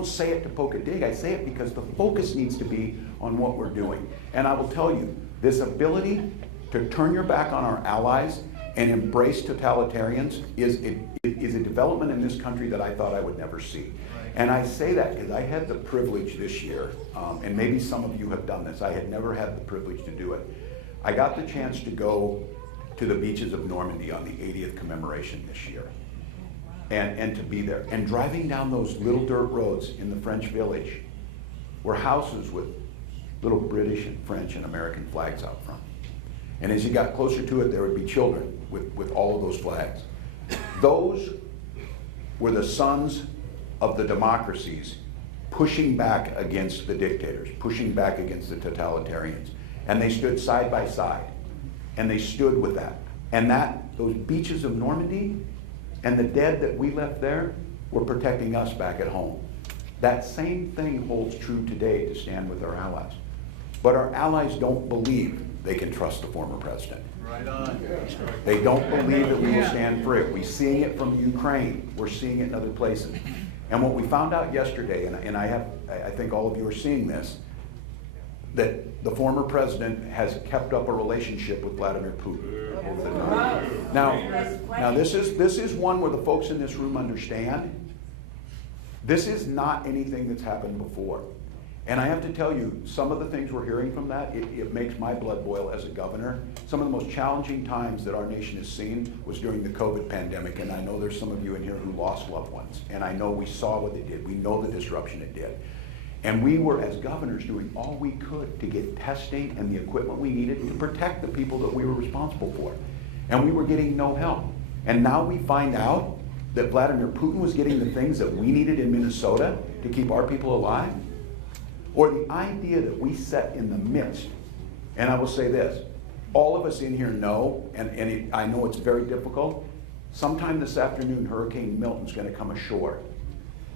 don't say it to poke a dig. I say it because the focus needs to be on what we're doing. And I will tell you, this ability to turn your back on our allies and embrace totalitarians is a development in this country that I thought I would never see. And I say that because I had the privilege this year, and maybe some of you have done this. I had never had the privilege to do it. I got the chance to go to the beaches of Normandy on the 80th commemoration this year, and to be there. And driving down those little dirt roads in the French village were houses with little British and French and American flags out front. And as you got closer to it, there would be children with all of those flags. Those were the sons of the democracies pushing back against the dictators, pushing back against the totalitarians. And they stood side by side, and they stood with that. And those beaches of Normandy and the dead that we left there were protecting us back at home. That same thing holds true today to stand with our allies. But our allies don't believe they can trust the former president. Right on. They don't believe that we will stand for it. We're seeing it from Ukraine. We're seeing it in other places. And what we found out yesterday, and I think all of you are seeing this, that the former president has kept up a relationship with Vladimir Putin over the time. Now this is one where the folks in this room understand. This is not anything that's happened before. And I have to tell you, some of the things we're hearing from that, it makes my blood boil as a governor. Some of the most challenging times that our nation has seen was during the COVID pandemic, and I know there's some of you in here who lost loved ones, and I know we saw what it did. We know the disruption it did. And we were, as governors, doing all we could to get testing and the equipment we needed to protect the people that we were responsible for. And we were getting no help. And now we find out that Vladimir Putin was getting the things that we needed in Minnesota to keep our people alive. Or the idea that we sat in the midst, and I will say this, all of us in here know, and I know it's very difficult, sometime this afternoon Hurricane Milton's going to come ashore.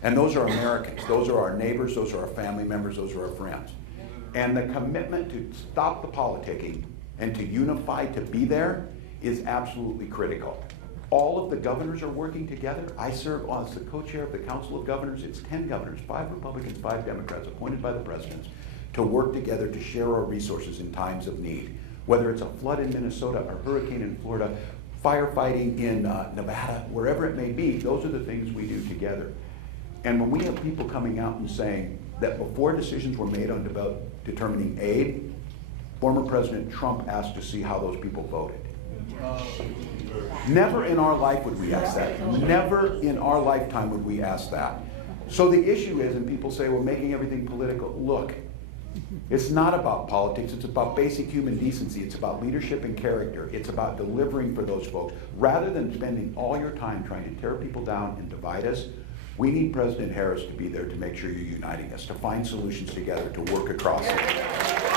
And those are Americans, those are our neighbors, those are our family members, those are our friends. And the commitment to stop the politicking and to unify, to be there, is absolutely critical. All of the governors are working together. I serve as the co-chair of the Council of Governors. It's 10 governors, 5 Republicans, 5 Democrats, appointed by the presidents, to work together to share our resources in times of need. Whether it's a flood in Minnesota, a hurricane in Florida, firefighting in Nevada, wherever it may be, those are the things we do together. And when we have people coming out and saying that before decisions were made on determining aid, former President Trump asked to see how those people voted. Never in our life would we ask that. Never in our lifetime would we ask that. So the issue is, and people say we're making everything political. Look, it's not about politics. It's about basic human decency. It's about leadership and character. It's about delivering for those folks. Rather than spending all your time trying to tear people down and divide us, we need President Harris to be there to make sure you're uniting us, to find solutions together, to work across it.